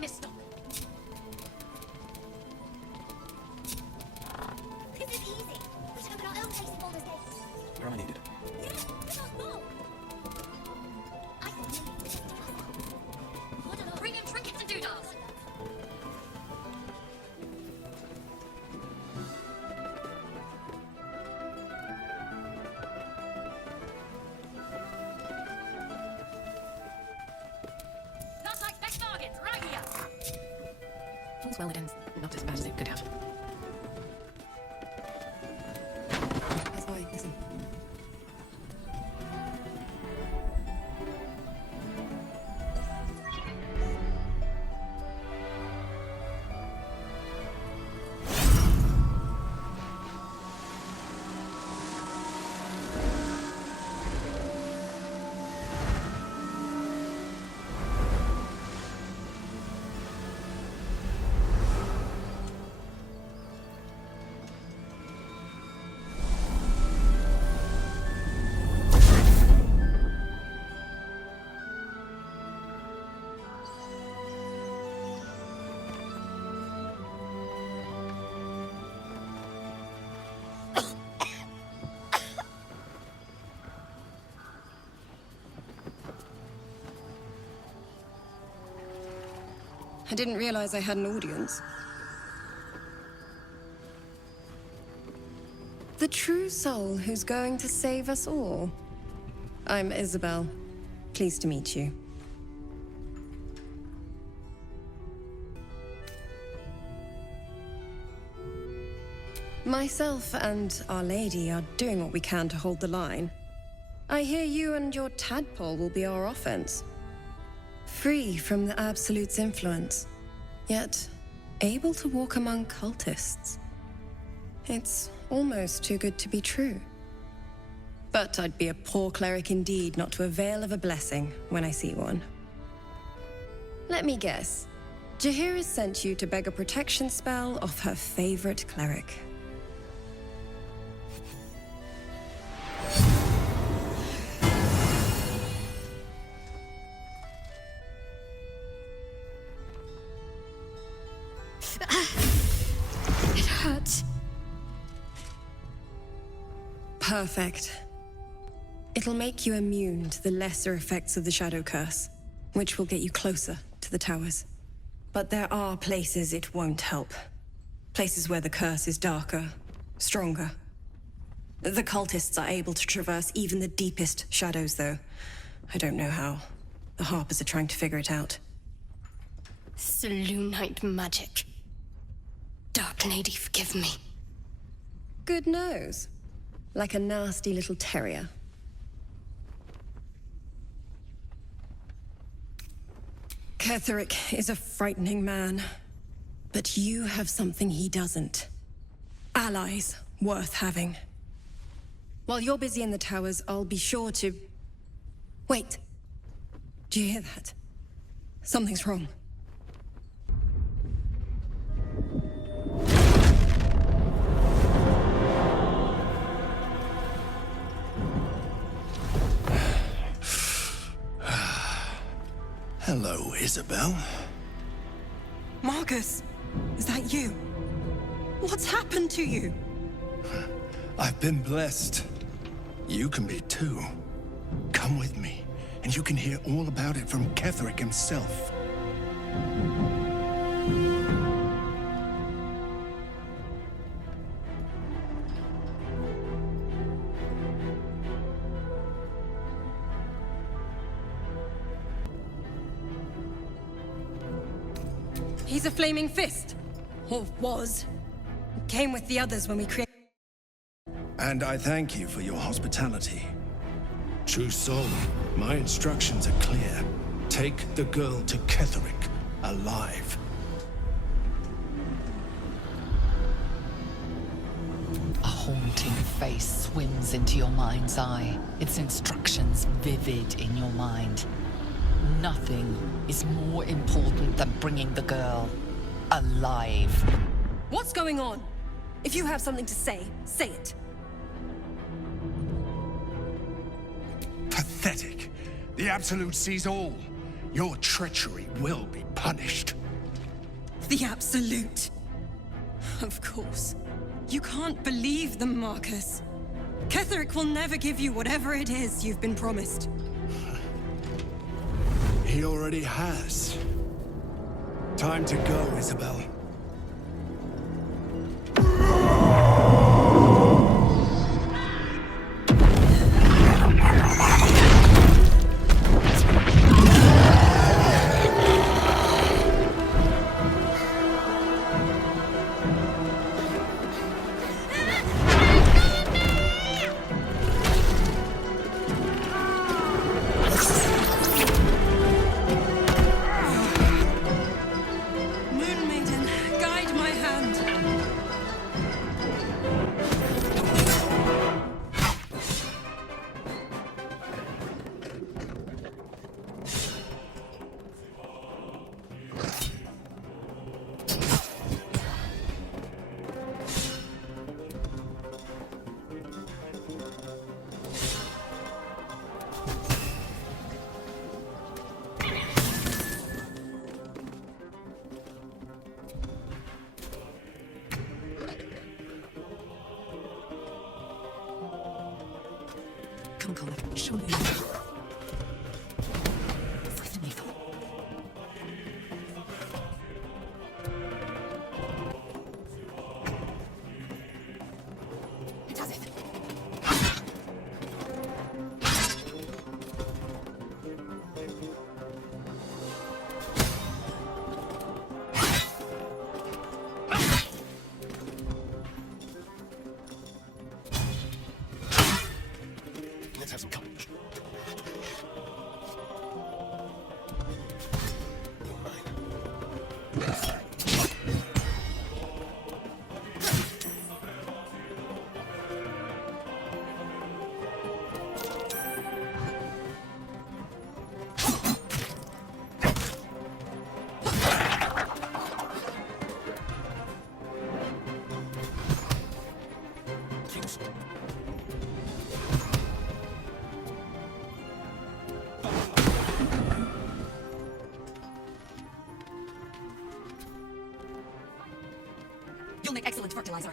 finest stock. This is easy. We should open our own place in Baldur's Gate. Where am I needed? Yeah, we got more. I thought maybe we should do that. What a Premium trinkets and doodles. Last night's best bargains, right here. All's well that ends not as bad as it could have. As I listen. I didn't realize I had an audience. The true soul who's going to save us all. I'm Isabel. Pleased to meet you. Myself and Our Lady are doing what we can to hold the line. I hear you and your tadpole will be our offense. Free from the Absolute's influence, yet able to walk among cultists. It's almost too good to be true. But I'd be a poor cleric indeed not to avail of a blessing when I see one. Let me guess. Jaheira sent you to beg a protection spell off her favorite cleric. It hurts. Perfect. It'll make you immune to the lesser effects of the Shadow Curse, which will get you closer to the towers. But there are places it won't help. Places where the curse is darker, stronger. The cultists are able to traverse even the deepest shadows, though. I don't know how. The Harpers are trying to figure it out. Selûnite magic. Dark Lady, forgive me. Good nose. Like a nasty little terrier. Ketheric is a frightening man. But you have something he doesn't. Allies worth having. While you're busy in the towers, I'll be sure to... Wait. Do you hear that? Something's wrong. Hello, Isabel. Marcus, is that you? What's happened to you? I've been blessed. You can be too. Come with me, and you can hear all about it from Ketheric himself. He's a flaming fist. Or was. Came with the others when we created... And I thank you for your hospitality. True soul, my instructions are clear. Take the girl to Ketheric, alive. A haunting face swims into your mind's eye, its instructions vivid in your mind. Nothing is more important than bringing the girl alive. What's going on? If you have something to say, say it. Pathetic. The Absolute sees all. Your treachery will be punished. The Absolute. Of course. You can't believe them, Marcus. Ketheric will never give you whatever it is you've been promised. He already has. Time to go, Isabel. Moon Maiden, guide my hand. Come, Connor. Show me. Swift and lethal. It does it. Let's have some courage. You'll make excellent fertilizer.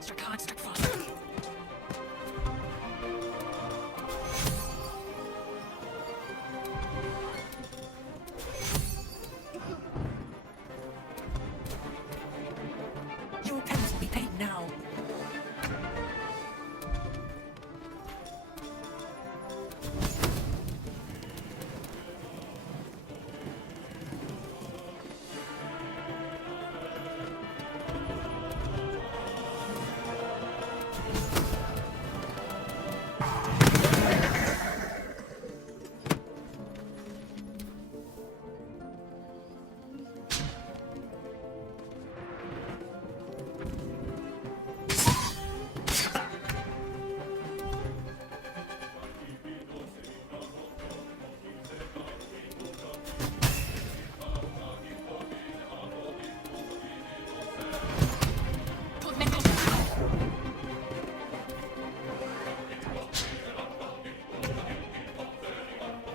Strike hard, strike fast. Your penance will be paid now.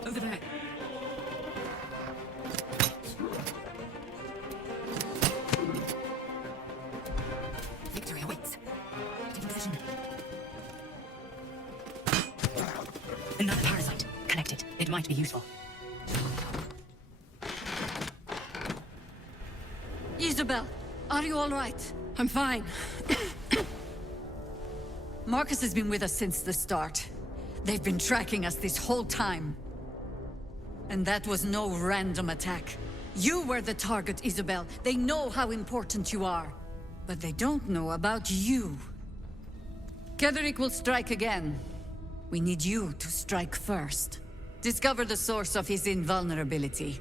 Over there. Victory awaits. Taking position. Another parasite. Connected. It might be useful. Isabel, are you all right? I'm fine. Marcus has been with us since the start. They've been tracking us this whole time. And that was no random attack. You were the target, Isabel. They know how important you are. But they don't know about you. Ketheric will strike again. We need you to strike first. Discover the source of his invulnerability.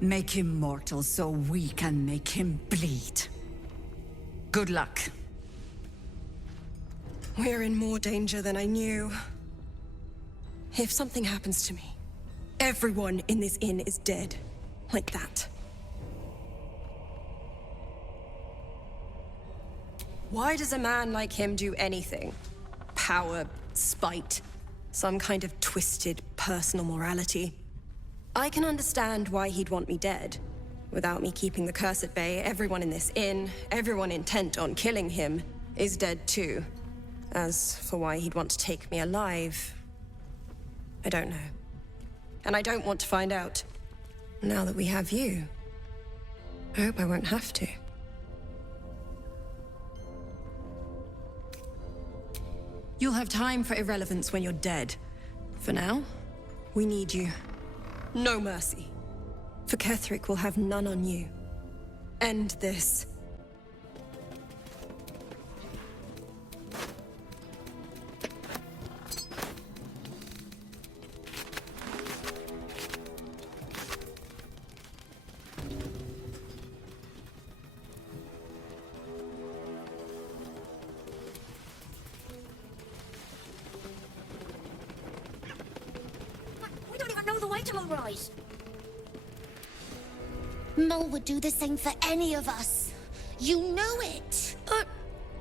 Make him mortal so we can make him bleed. Good luck. We're in more danger than I knew. If something happens to me, everyone in this inn is dead. Like that. Why does a man like him do anything? Power, spite. Some kind of twisted personal morality. I can understand why he'd want me dead. Without me keeping the curse at bay, everyone in this inn, everyone intent on killing him, is dead too. As for why he'd want to take me alive, I don't know. And I don't want to find out. Now that we have you, I hope I won't have to. You'll have time for irrelevance when you're dead. For now, we need you. No mercy. For Ketheric will have none on you. End this. We don't even know the way to Moonrise. Mole would do the same for any of us. You know it. But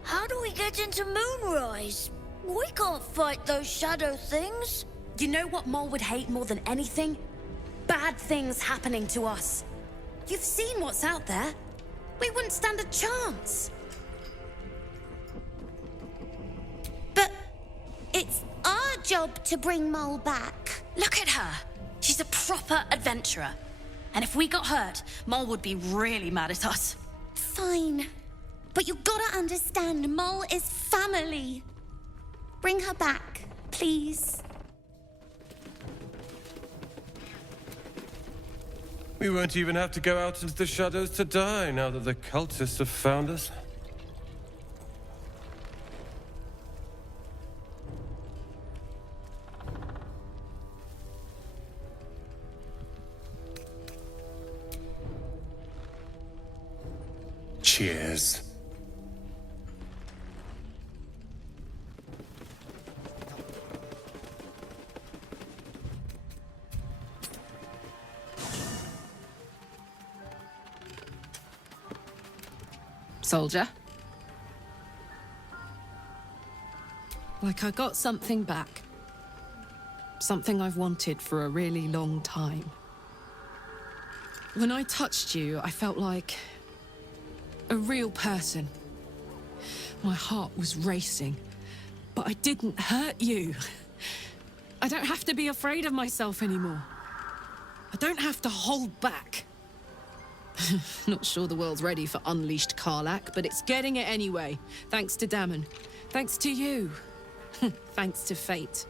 how do we get into Moonrise? We can't fight those shadow things. You know what Mole would hate more than anything? Bad things happening to us. You've seen what's out there. We wouldn't stand a chance. But it's our job to bring Mole back. Look at her. She's a proper adventurer. And if we got hurt, Mole would be really mad at us. Fine. But you gotta understand, Mole is family. Bring her back, please. We won't even have to go out into the shadows to die now that the cultists have found us. Cheers. Soldier. Like I got something back. Something I've wanted for a really long time. When I touched you, I felt like a real person. My heart was racing, but I didn't hurt you. I don't have to be afraid of myself anymore. I don't have to hold back. Not sure the world's ready for unleashed Karlach, but it's getting it anyway. Thanks to Dammon. Thanks to you. Thanks to fate.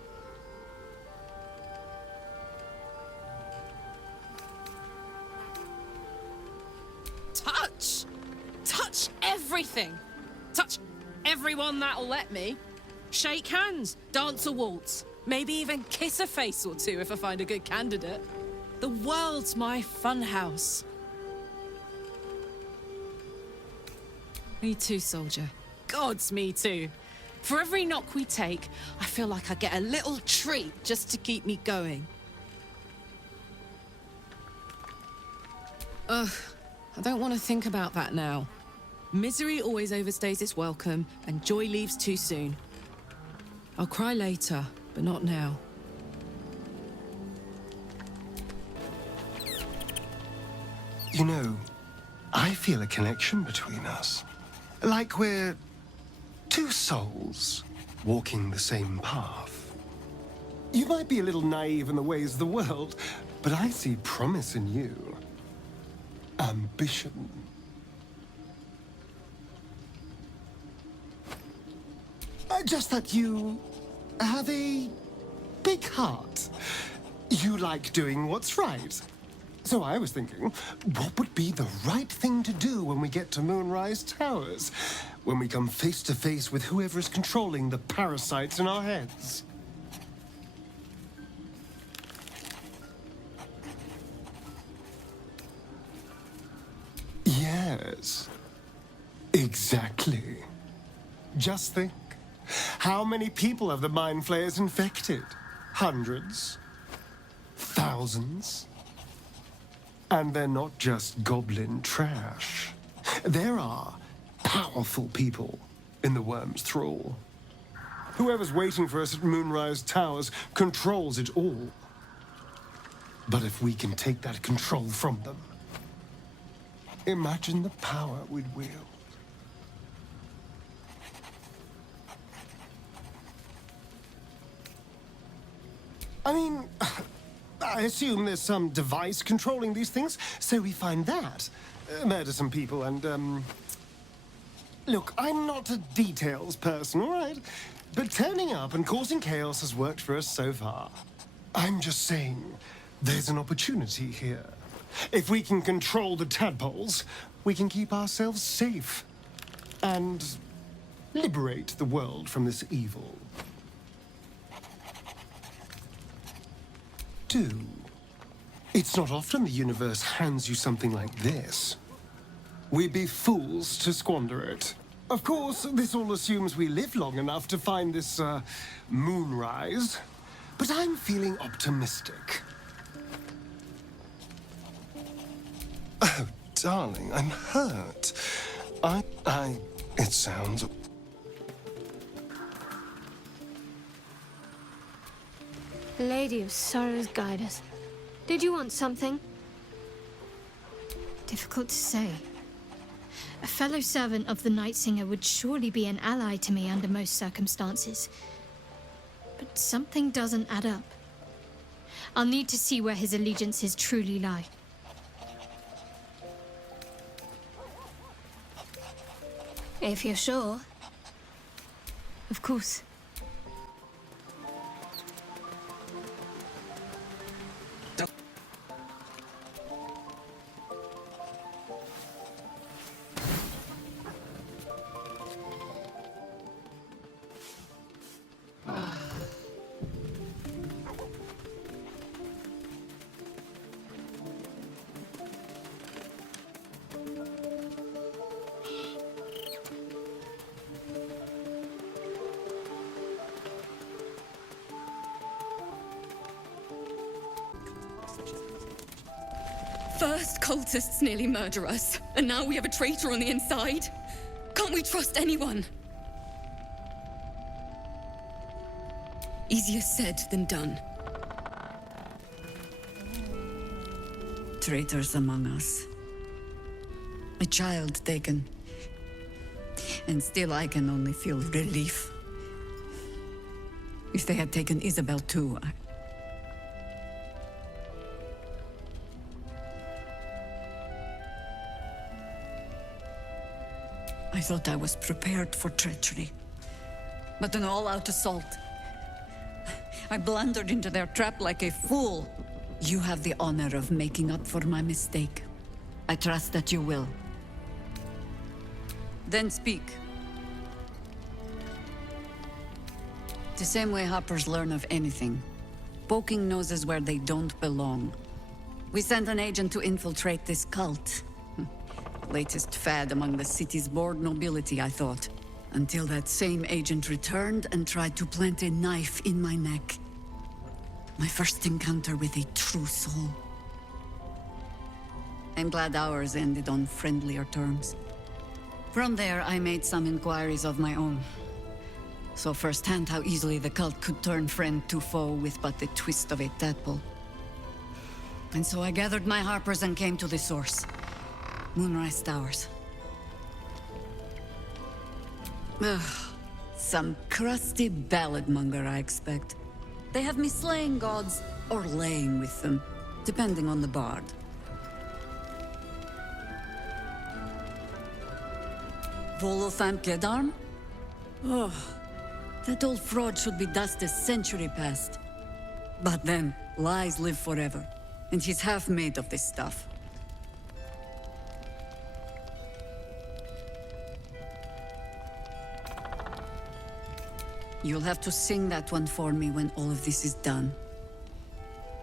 Touch! Touch everything! Touch everyone that'll let me. Shake hands, dance a waltz, maybe even kiss a face or two if I find a good candidate. The world's my funhouse. Me too, soldier. Gods, me too. For every knock we take, I feel like I get a little treat just to keep me going. Ugh, I don't want to think about that now. Misery always overstays its welcome, and joy leaves too soon. I'll cry later, but not now. You know, I feel a connection between us. Like we're two souls walking the same path. You might be a little naive in the ways of the world, but I see promise in you. Ambition. Just that you have a big heart. You like doing what's right. So I was thinking, what would be the right thing to do when we get to Moonrise Towers? When we come face to face with whoever is controlling the parasites in our heads? Yes. Exactly. Just think. How many people have the Mind Flayers infected? Hundreds? Thousands? And they're not just goblin trash. There are powerful people in the Worm's thrall. Whoever's waiting for us at Moonrise Towers controls it all. But if we can take that control from them, imagine the power we'd wield. I mean, I assume there's some device controlling these things, so we find that. Murder some people and, Look, I'm not a details person, all right? But turning up and causing chaos has worked for us so far. I'm just saying, there's an opportunity here. If we can control the tadpoles, we can keep ourselves safe. And liberate the world from this evil. It's not often the universe hands you something like this. We'd be fools to squander it. Of course, this all assumes we live long enough to find this, moonrise. But I'm feeling optimistic. Oh, darling, I'm hurt. It sounds... Lady of Sorrows, guide us. Did you want something? Difficult to say. A fellow servant of the Night Singer would surely be an ally to me under most circumstances. But something doesn't add up. I'll need to see where his allegiances truly lie. If you're sure. Of course. First cultists nearly murder us, and now we have a traitor on the inside. Can't we trust anyone? Easier said than done. Traitors among us. A child taken. And still I can only feel relief. If they had taken Isabel too, I thought I was prepared for treachery. But an all-out assault. I blundered into their trap like a fool. You have the honor of making up for my mistake. I trust that you will. Then speak. The same way hoppers learn of anything. Poking noses where they don't belong. We sent an agent to infiltrate this cult. Latest fad among the city's bored nobility, I thought. Until that same agent returned and tried to plant a knife in my neck. My first encounter with a true soul. I'm glad ours ended on friendlier terms. From there, I made some inquiries of my own. Saw firsthand how easily the cult could turn friend to foe with but the twist of a tadpole. And so I gathered my harpers and came to the source. Moonrise Towers. Ugh, some crusty balladmonger, I expect. They have me slaying gods or laying with them, depending on the bard. Volothamp Gedarm? Oh, that old fraud should be dust a century past. But then, lies live forever, and he's half made of this stuff. You'll have to sing that one for me when all of this is done.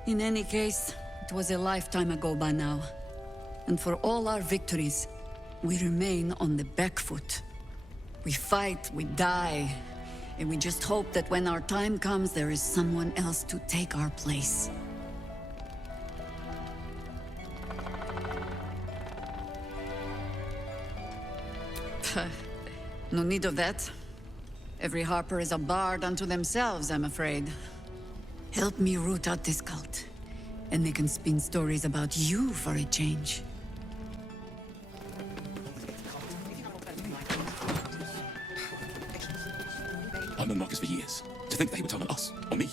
In any case, it was a lifetime ago by now. And for all our victories, we remain on the back foot. We fight, we die, and we just hope that when our time comes, there is someone else to take our place. No need of that. Every Harper is a bard unto themselves, I'm afraid. Help me root out this cult, and they can spin stories about you for a change. I've known Marcus for years. To think that he would turn on us, on me.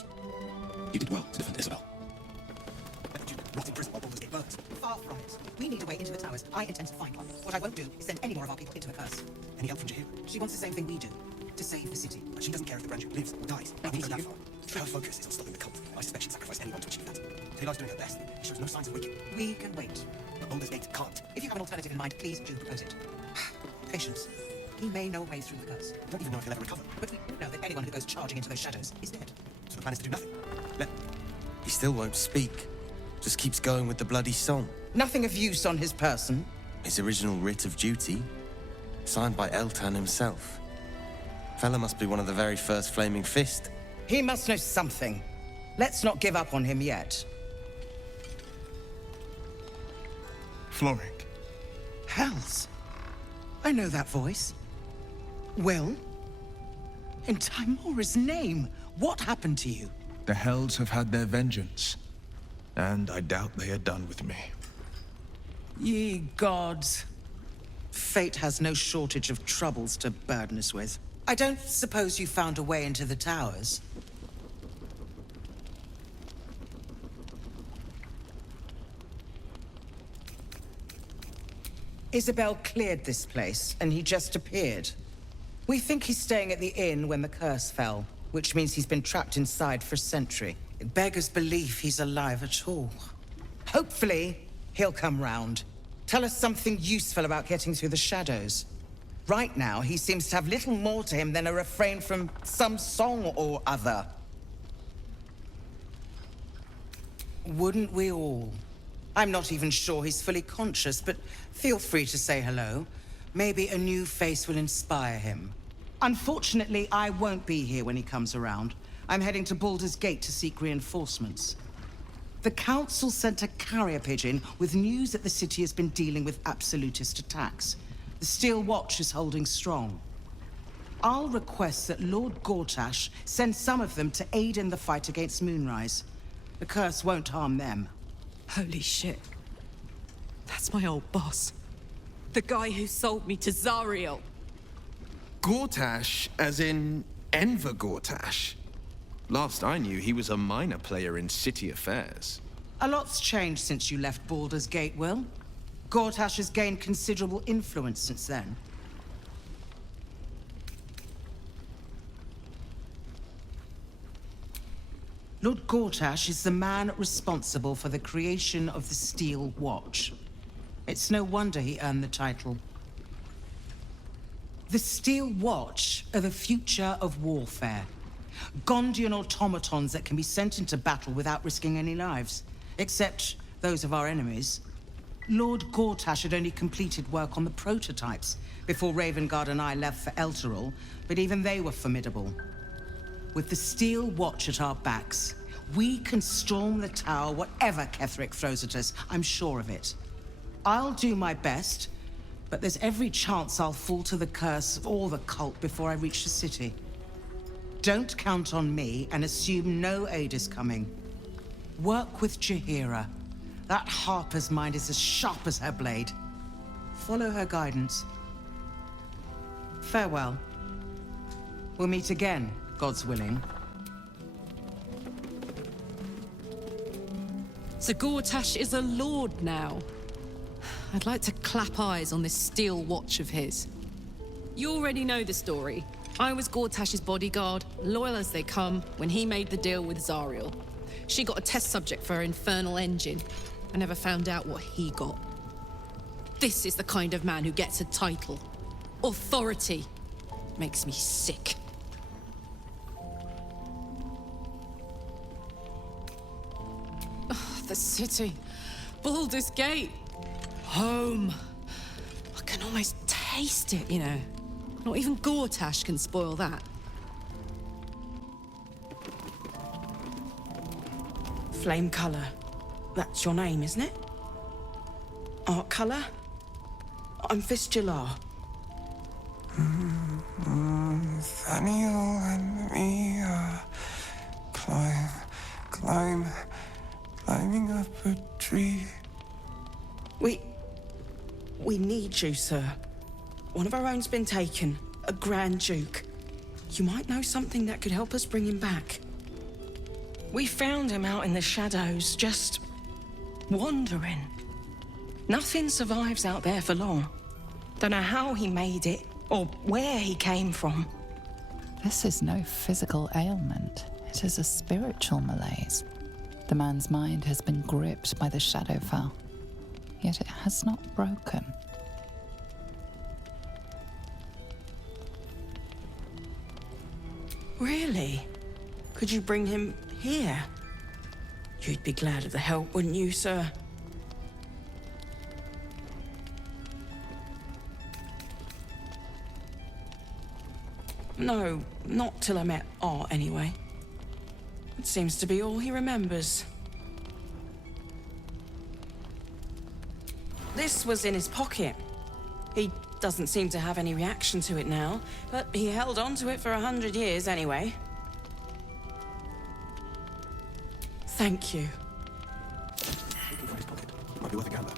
You did well to defend Isabel. Rot in prison while Baldur's Gate burns. Far from it. We need a way into the towers. I intend to find one. What I won't do is send any more of our people into a curse. Any help from Jahira? She wants the same thing we do. To save the city. But she doesn't care if the Branch lives or dies. I won't go that far. Her focus is on stopping the cult. I suspect she'd sacrifice anyone to achieve that. Taylor's doing her best. He shows no signs of weakening. We can wait. But Baldur's Gate can't. If you have an alternative in mind, please do propose it. Patience. He may know a way through the curse. We don't even know if he'll ever recover. But we know that anyone who goes charging into those shadows is dead. So the plan is to do nothing. He still won't speak. Just keeps going with the bloody song. Nothing of use on his person. His original writ of duty, signed by Eltan himself. Fella must be one of the very first Flaming Fist. He must know something. Let's not give up on him yet. Floric. Hells. I know that voice. Well, in Timora's name, what happened to you? The Hells have had their vengeance, and I doubt they are done with me. Ye gods. Fate has no shortage of troubles to burden us with. I don't suppose you found a way into the towers? Isabel cleared this place, and he just appeared. We think he's staying at the inn when the curse fell, which means he's been trapped inside for a century. It beggars belief he's alive at all. Hopefully, he'll come round. Tell us something useful about getting through the shadows. Right now, he seems to have little more to him than a refrain from some song or other. Wouldn't we all? I'm not even sure he's fully conscious, but feel free to say hello. Maybe a new face will inspire him. Unfortunately, I won't be here when he comes around. I'm heading to Baldur's Gate to seek reinforcements. The Council sent a carrier pigeon with news that the city has been dealing with absolutist attacks. The Steel Watch is holding strong. I'll request that Lord Gortash send some of them to aid in the fight against Moonrise. The curse won't harm them. Holy shit. That's my old boss. The guy who sold me to Zariel. Gortash, as in Enver Gortash. Last I knew, he was a minor player in city affairs. A lot's changed since you left Baldur's Gate, Will. Gortash has gained considerable influence since then. Lord Gortash is the man responsible for the creation of the Steel Watch. It's no wonder he earned the title. The Steel Watch are the future of warfare. Gondian automatons that can be sent into battle without risking any lives, except those of our enemies. Lord Gortash had only completed work on the prototypes before Ravengard and I left for Elturel, but even they were formidable. With the Steel Watch at our backs, we can storm the tower whatever Ketheric throws at us, I'm sure of it. I'll do my best, but there's every chance I'll fall to the curse or the cult before I reach the city. Don't count on me and assume no aid is coming. Work with Jahira. That Harper's mind is as sharp as her blade. Follow her guidance. Farewell. We'll meet again, God's willing. So Gortash is a lord now. I'd like to clap eyes on this Steel Watch of his. You already know the story. I was Gortash's bodyguard, loyal as they come, when he made the deal with Zariel. She got a test subject for her infernal engine. I never found out what he got. This is the kind of man who gets a title. Authority. Makes me sick. Oh, the city. Baldur's Gate. Home. I can almost taste it, you know. Not even Gortash can spoil that. Flame Color. That's your name, isn't it? Art Color? I'm Fistular. Nathaniel and me climbing up a tree. We need you, sir. One of our own's been taken, a Grand Duke. You might know something that could help us bring him back. We found him out in the shadows, just wandering. Nothing survives out there for long. Don't know how he made it, or where he came from. This is no physical ailment. It is a spiritual malaise. The man's mind has been gripped by the Shadowfell, yet it has not broken. Really? Could you bring him here? You'd be glad of the help, wouldn't you, sir? No, not till I met Art, anyway. It seems to be all he remembers. This was in his pocket. He doesn't seem to have any reaction to it now, but he held on to it for 100 years anyway. Thank you. Might be worth a gander.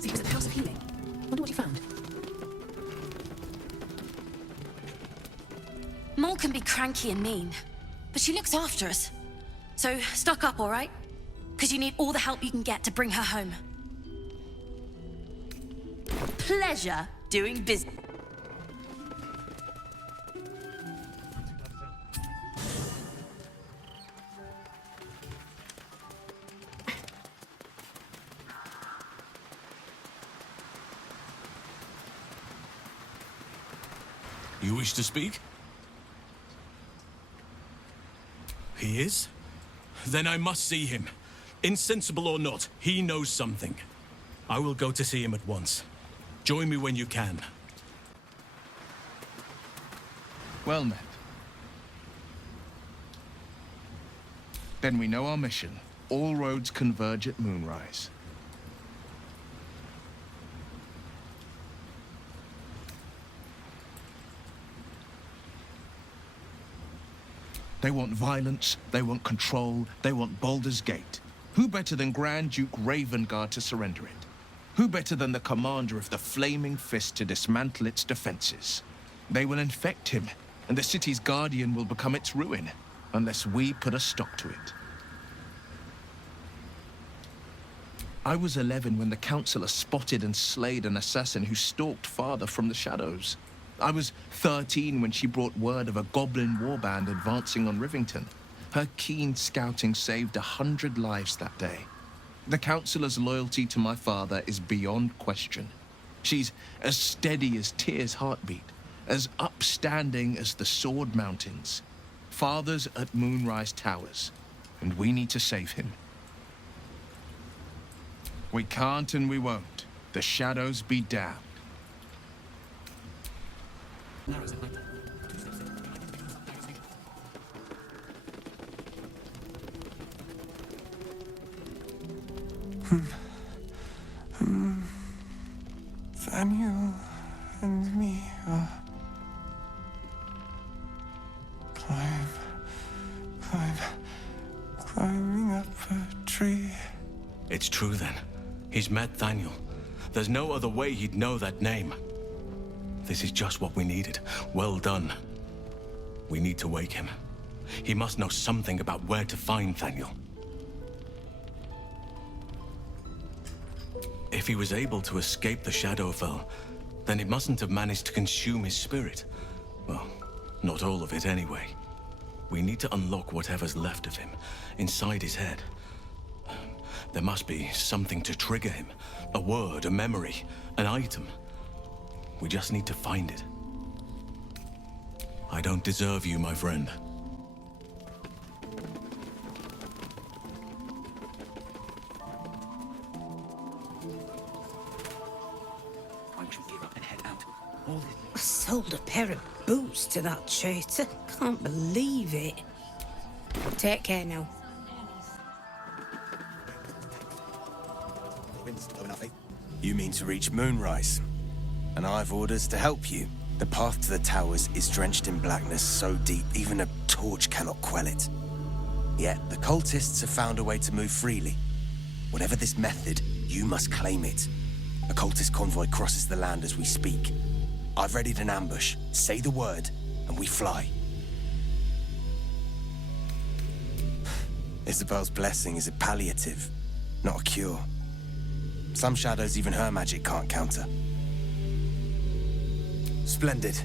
So he was at the House of Healing. Wonder what he found. Mole can be cranky and mean, but she looks after us. So stock up, all right? Because you need all the help you can get to bring her home. Pleasure doing business. You wish to speak? He is? Then I must see him. Insensible or not, he knows something. I will go to see him at once. Join me when you can. Well met. Then we know our mission. All roads converge at Moonrise. They want violence, they want control, they want Baldur's Gate. Who better than Grand Duke Ravengard to surrender it? Who better than the commander of the Flaming Fist to dismantle its defenses? They will infect him, and the city's guardian will become its ruin, unless we put a stop to it. I was 11 when the Councillor spotted and slayed an assassin who stalked Father from the shadows. I was 13 when she brought word of a goblin warband advancing on Rivington. Her keen scouting saved 100 lives that day. The Councillor's loyalty to my father is beyond question. She's as steady as Tyr's heartbeat, as upstanding as the Sword Mountains. Father's at Moonrise Towers, and we need to save him. We can't and we won't. The shadows be damned. Nathaniel and me are climbing up a tree. It's true then. He's met Thaniel. There's no other way he'd know that name. This is just what we needed. Well done. We need to wake him. He must know something about where to find Thaniel. If he was able to escape the Shadowfell, then it mustn't have managed to consume his spirit. Well, not all of it anyway. We need to unlock whatever's left of him, inside his head. There must be something to trigger him. A word, a memory, an item. We just need to find it. I don't deserve you, my friend. sold a pair of boots to that traitor. Can't believe it. Take care now. You mean to reach Moonrise? And I've orders to help you. The path to the towers is drenched in blackness so deep even a torch cannot quell it. Yet the cultists have found a way to move freely. Whatever this method, you must claim it. A cultist convoy crosses the land as we speak. I've readied an ambush. Say the word, and we fly. Isabel's blessing is a palliative, not a cure. Some shadows even her magic can't counter. Splendid.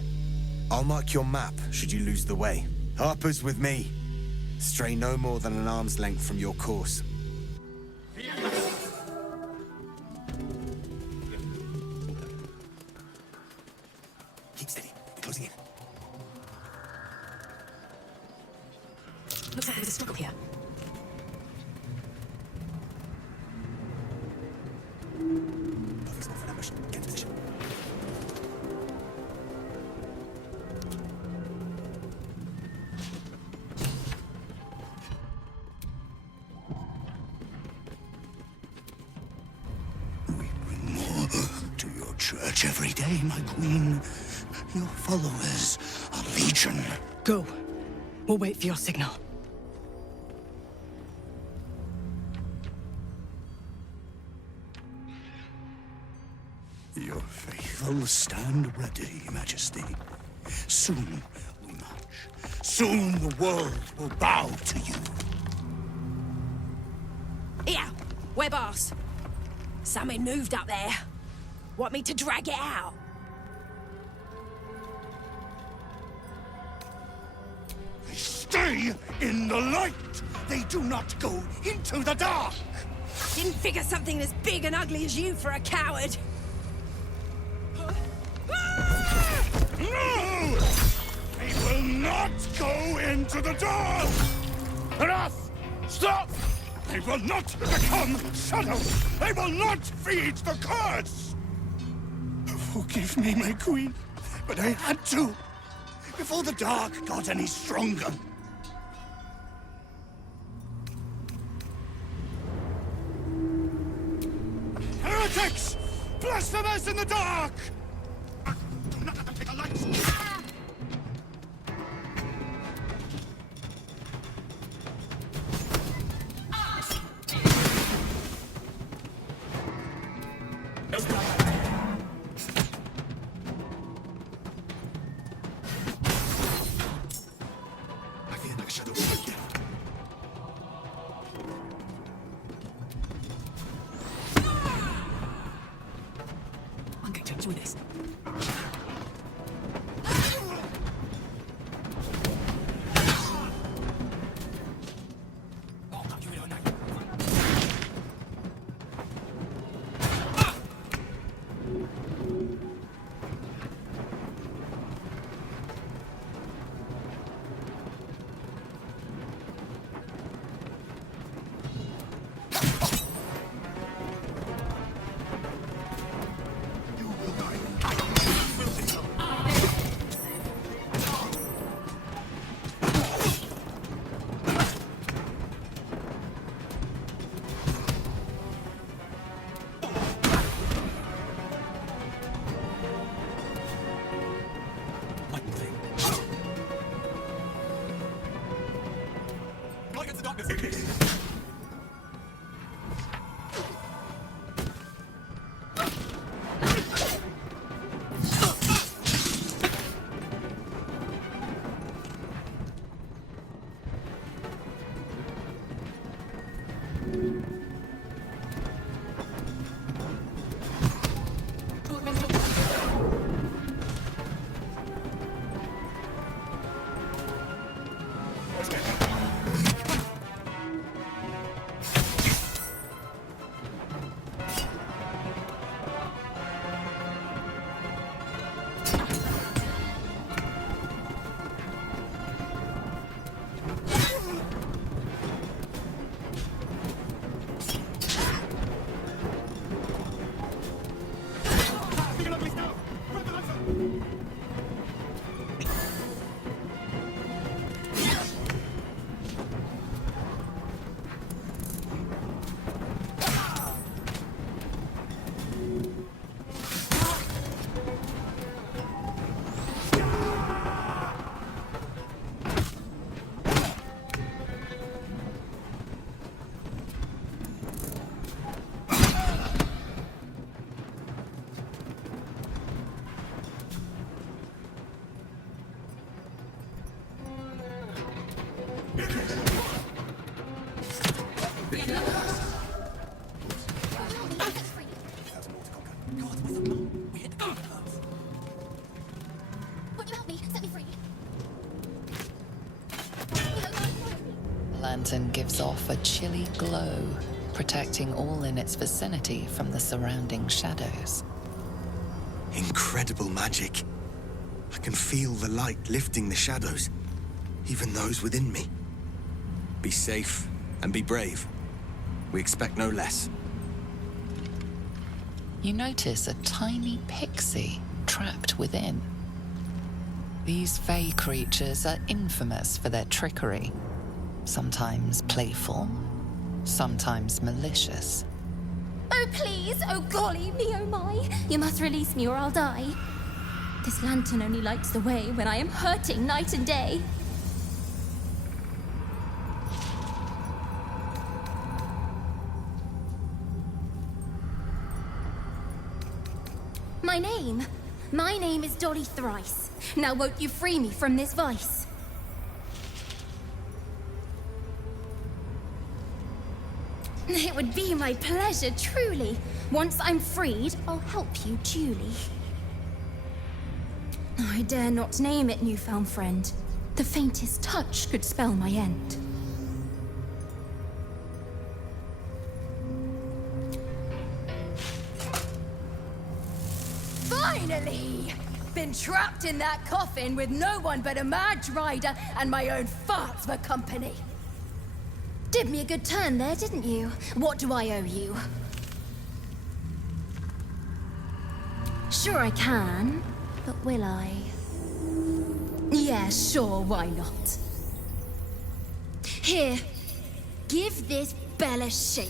I'll mark your map should you lose the way. Harper's with me. Stray no more than an arm's length from your course. Keep steady. We're closing in. Looks like there's a struggle here. Perfect spot for an ambush. Get into position. To your church every day, my queen. Your followers are legion. Go. We'll wait for your signal. Your faithful stand ready, Majesty. Soon we march. Soon the world will bow to you. Here, we're boss. Something moved up there. Want me to drag it out? They stay in the light. They do not go into the dark. Didn't figure something as big and ugly as you for a coward. No! They will not go into the dark! Enough! Stop! They will not become shadows! They will not feed the curse! Forgive me, my queen, but I had to, before the dark got any stronger. Heretics! Blasphemers in the dark! Do not let them take a light! I feel like shadows right there. I'm going to enjoy this. Won't you help me? Set me free. The lantern gives off a chilly glow, protecting all in its vicinity from the surrounding shadows. Incredible magic. I can feel the light lifting the shadows, even those within me. Be safe and be brave. We expect no less. You notice a tiny pixie trapped within. These fey creatures are infamous for their trickery. Sometimes playful, sometimes malicious. Oh, please! Oh, golly me, oh my! You must release me or I'll die. This lantern only lights the way when I am hurting night and day. My name is Dolly Thrice. Now won't you free me from this vice? It would be my pleasure, truly. Once I'm freed, I'll help you duly. I dare not name it, newfound friend. The faintest touch could spell my end. Finally! Been trapped in that coffin with no one but a mad rider and my own farts for company. Did me a good turn there, didn't you? What do I owe you? Sure I can, but will I? Yeah, sure, why not? Here, give this bell a shake.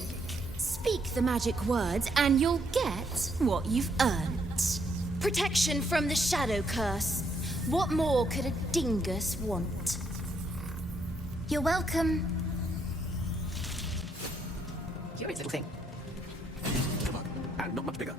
Speak the magic words and you'll get what you've earned. Protection from the shadow curse. What more could a dingus want? You're welcome. Curious little thing. And not much bigger.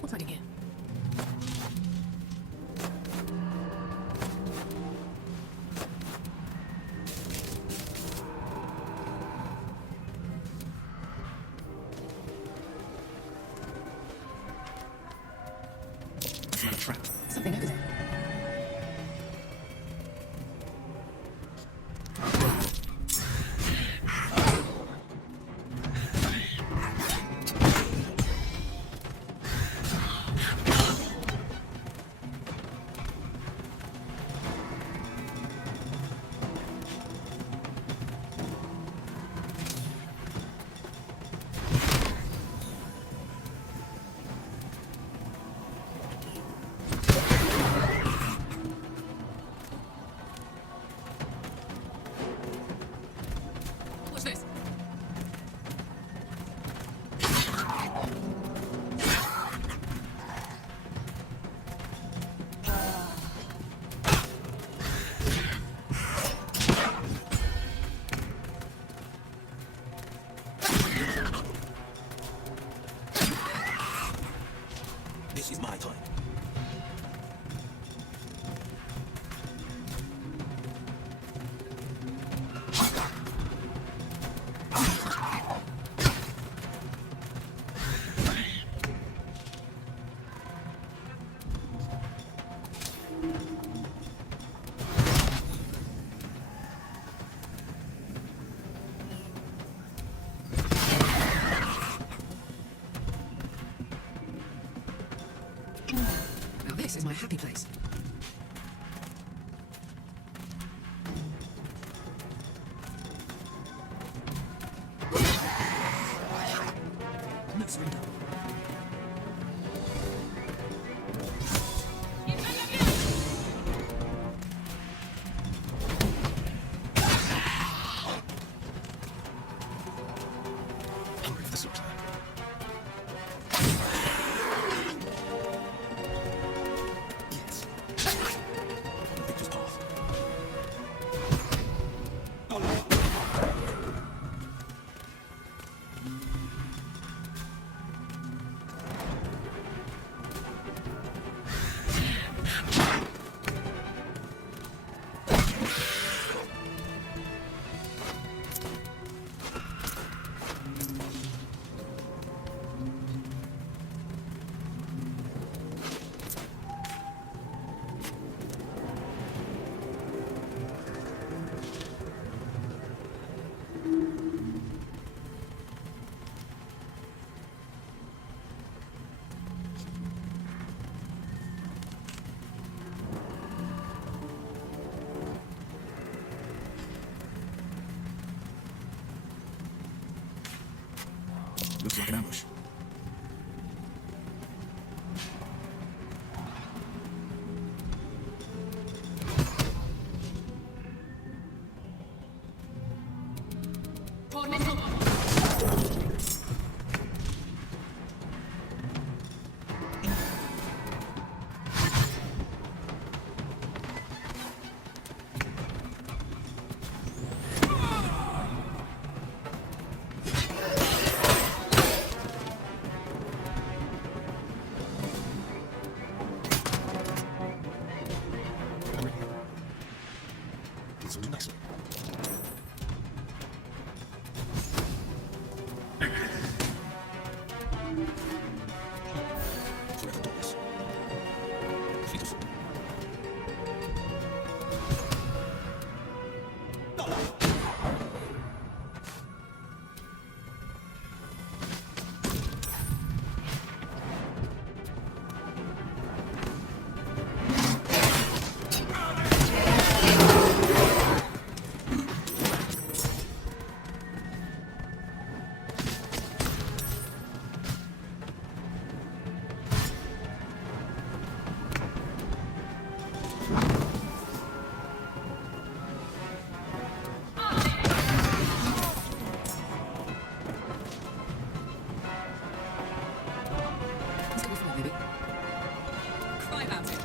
What's that again? Smell a trap. Something over there. What's this? This is my time. This is my happy place. No surrender. Hungry for the slaughter. Yes. On Victor's path. Looks like an ambush. Let's do next one. Forever doors. Feet of Let's go for it, baby. Cry about it.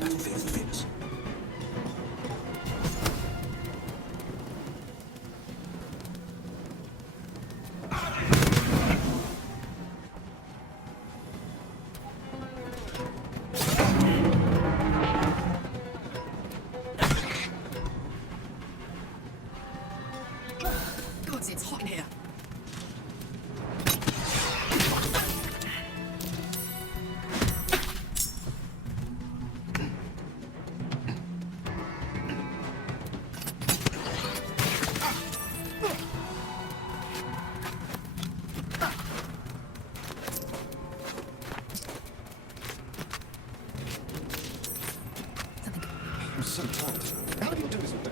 Battlefield of the famous. God, it's hot in here. I'm so tired. How do you do this all day?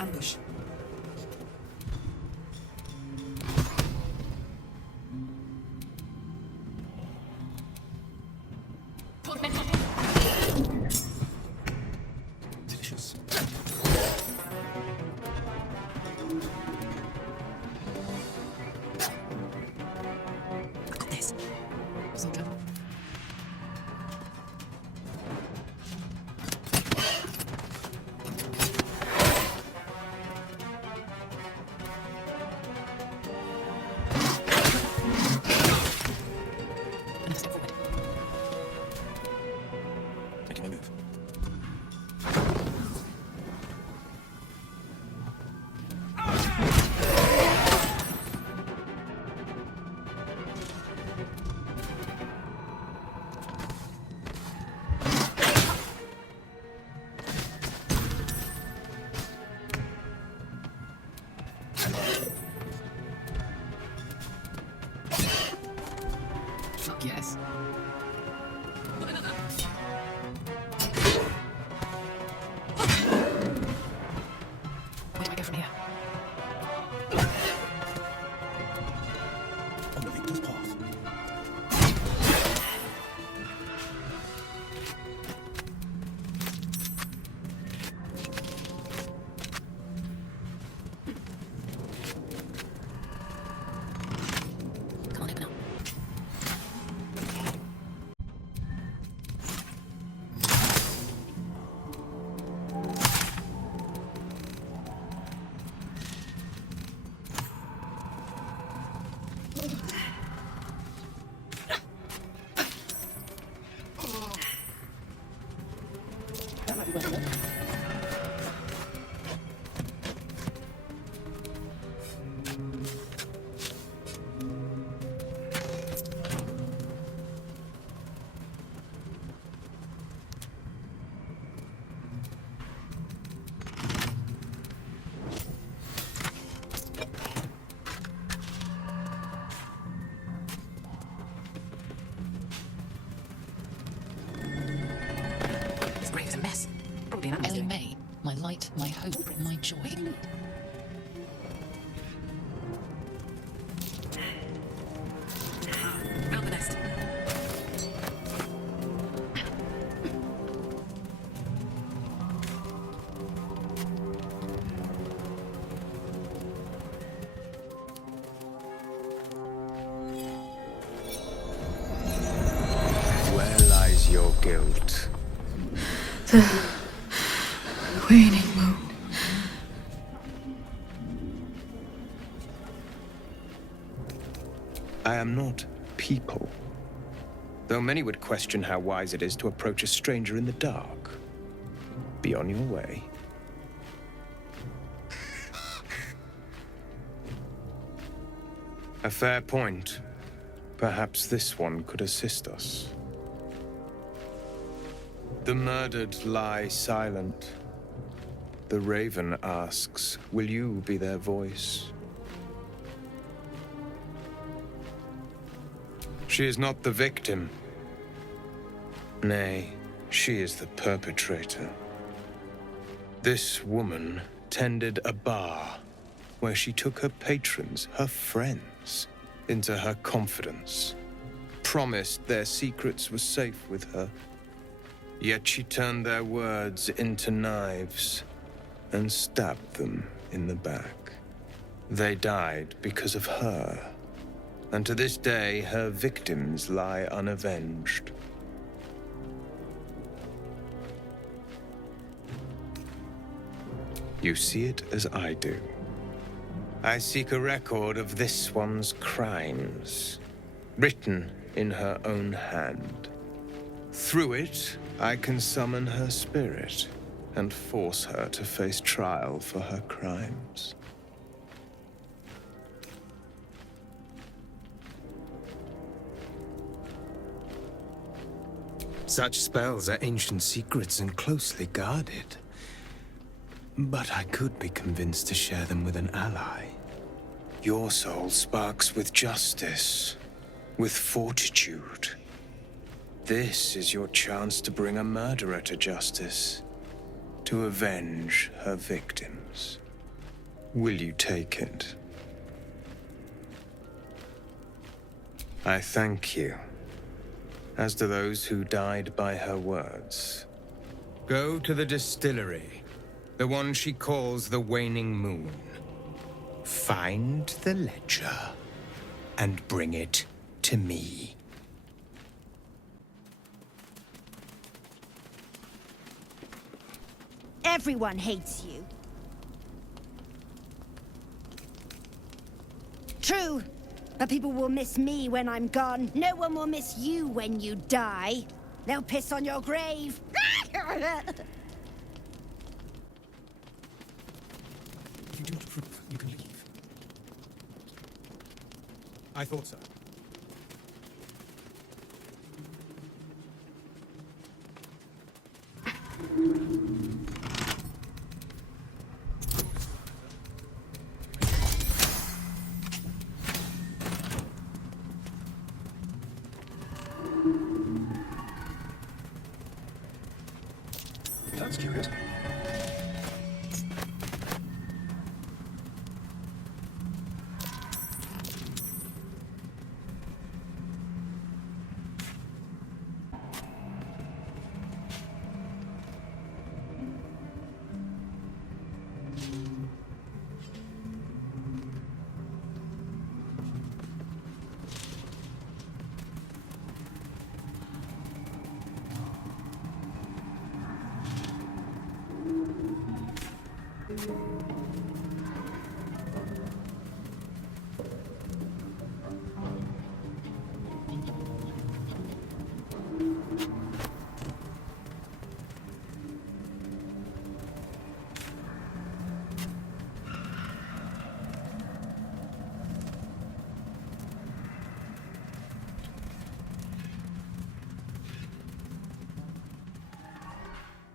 Ambush. Delicious. Got this. Soldier. Another step forward. Making my move. Fuck yes. Where do I go from here? On the victor's path. Come on, open up. That might be worth it. This grave is a mess. Probably an animal's Ellie doing. May, my light, my hope, my joy. Out the nest. Where lies your guilt? The waning moon. I am not people. Though many would question how wise it is to approach a stranger in the dark. Be on your way. A fair point. Perhaps this one could assist us. The murdered lie silent. The raven asks, will you be their voice? She is not the victim. Nay, she is the perpetrator. This woman tended a bar where she took her patrons, her friends, into her confidence, promised their secrets were safe with her. Yet she turned their words into knives and stabbed them in the back. They died because of her, and to this day her victims lie unavenged. You see it as I do. I seek a record of this one's crimes, written in her own hand. Through it, I can summon her spirit and force her to face trial for her crimes. Such spells are ancient secrets and closely guarded. But I could be convinced to share them with an ally. Your soul sparks with justice, with fortitude. This is your chance to bring a murderer to justice, to avenge her victims. Will you take it? I thank you, as do those who died by her words. Go to the distillery, the one she calls the Waning Moon. Find the ledger and bring it to me. Everyone hates you. True, but people will miss me when I'm gone. No one will miss you when you die. They'll piss on your grave. If you do not approve, you can leave. I thought so. That's curious.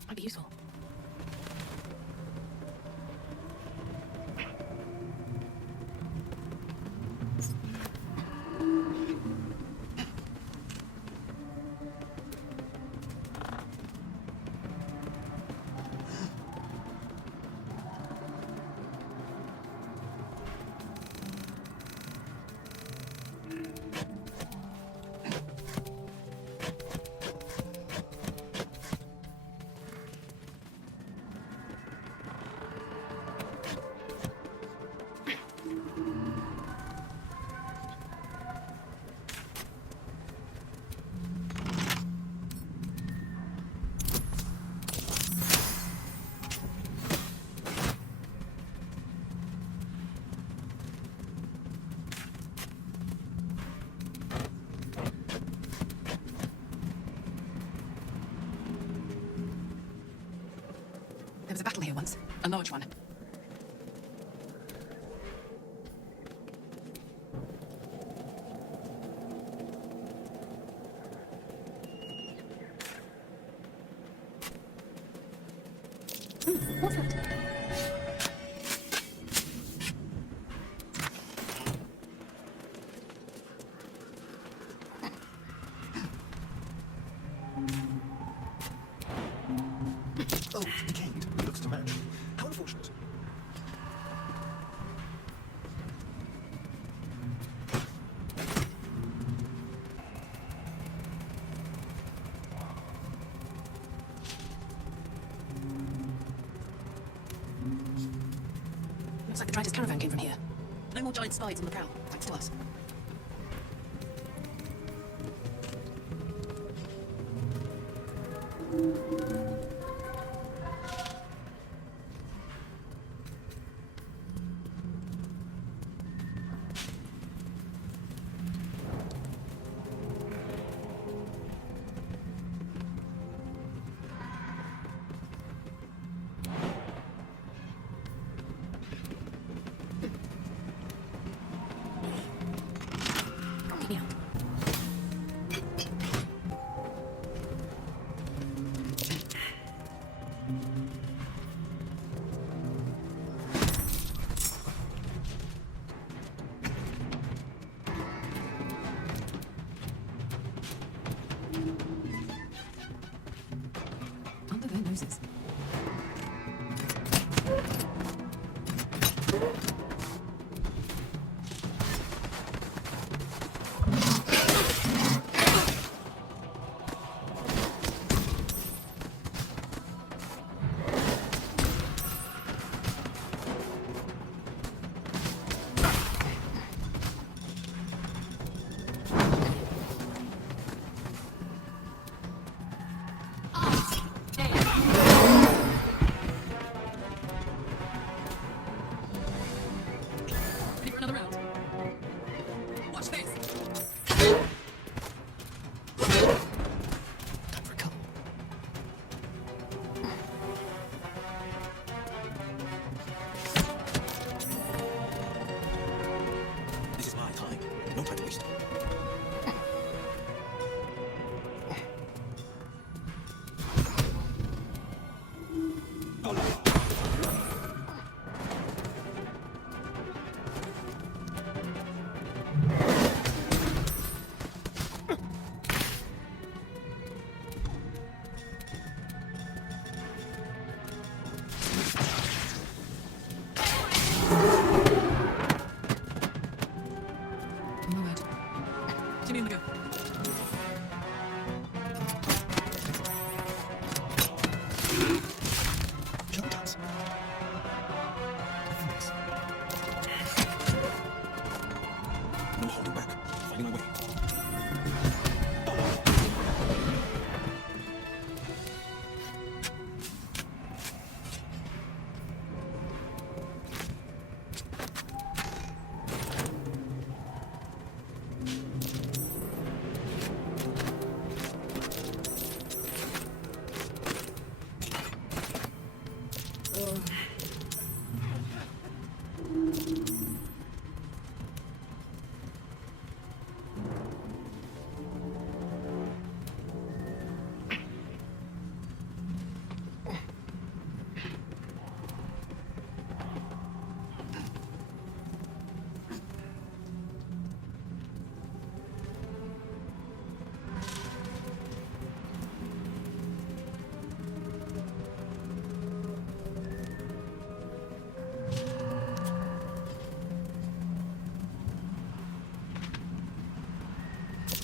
Might be useful. There was a battle here once, a large one. What's that? Oh, decayed. Looks to match. How unfortunate. Looks like the Tritus caravan came from here. No more giant spides on the prowl, thanks to us.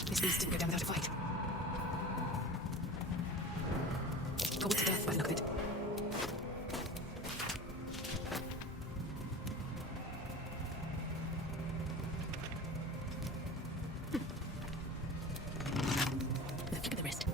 This beast didn't go down without a fight. Gored to death by the look of it. With a flick of the wrist.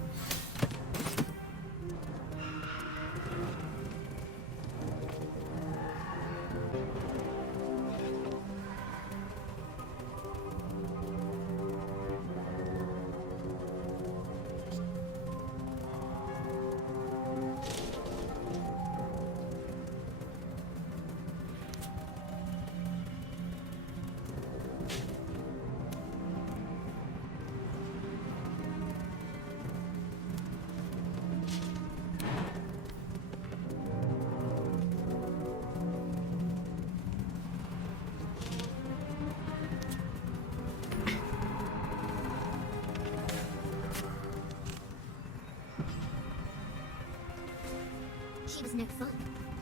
She was no fun.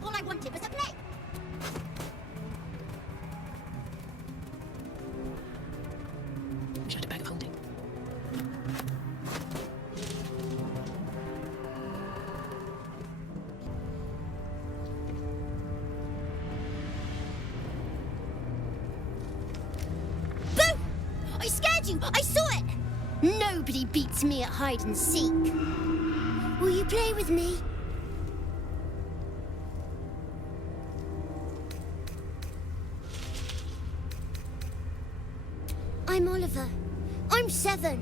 All I wanted was a play. Shadow bag of holding. Boo! I scared you! I saw it! Nobody beats me at hide and seek. Will you play with me? I'm Oliver. I'm 7.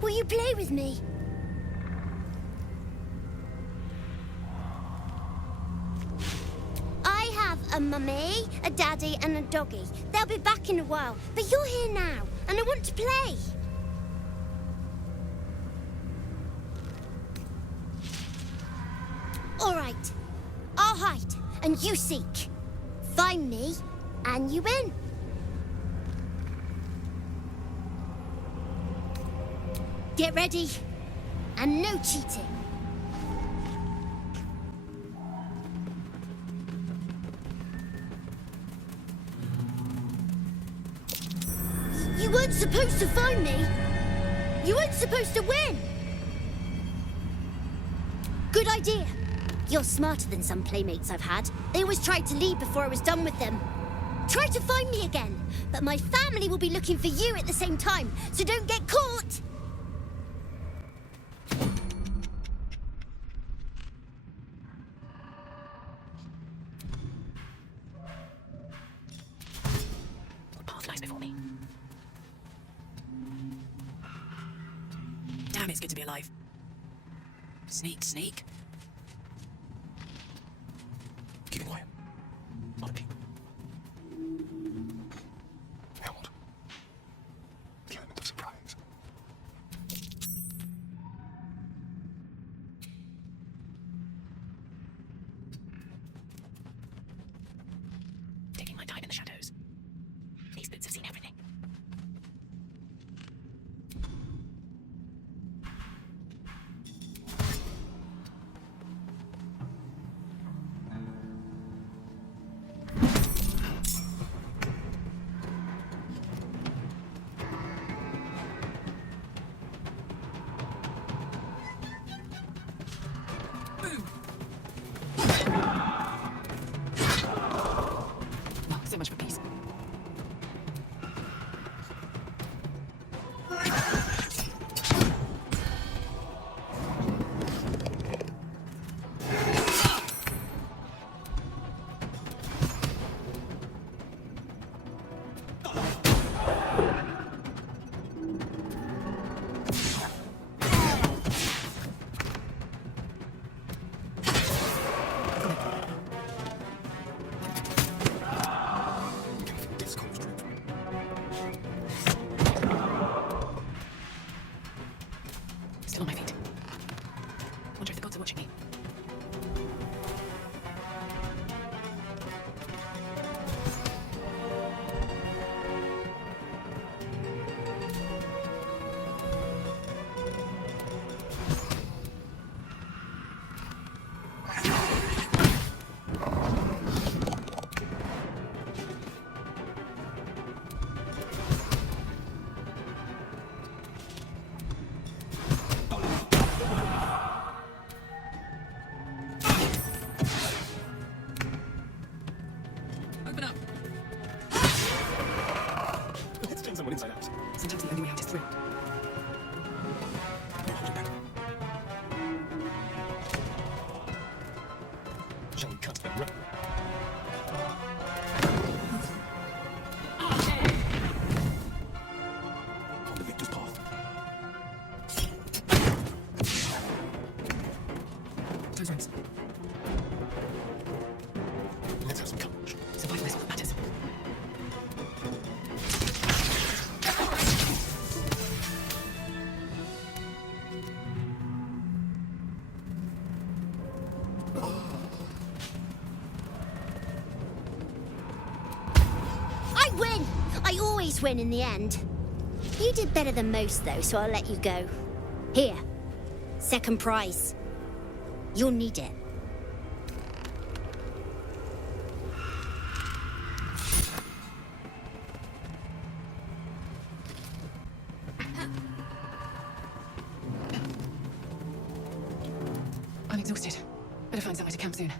Will you play with me? I have a mummy, a daddy, and a doggy. They'll be back in a while, but you're here now, and I want to play. All right. I'll hide, and you seek. Find me, and you win. Get ready, and no cheating. You weren't supposed to find me. You weren't supposed to win. Good idea. You're smarter than some playmates I've had. They always tried to leave before I was done with them. Try to find me again, but my family will be looking for you at the same time, so don't get caught. What path lies before me? Damn, it's good to be alive. Sneak, sneak. Keep it quiet. Not a peep. Held. The element of surprise. Taking my time in the shadows. These boots have seen everything. On the victor's path. Close ranks. Let's have some courage. Survival is what matters. I win! I always win in the end. You did better than most, though, so I'll let you go. Here. Second prize. You'll need it. I'm exhausted. Better find somewhere to camp soon.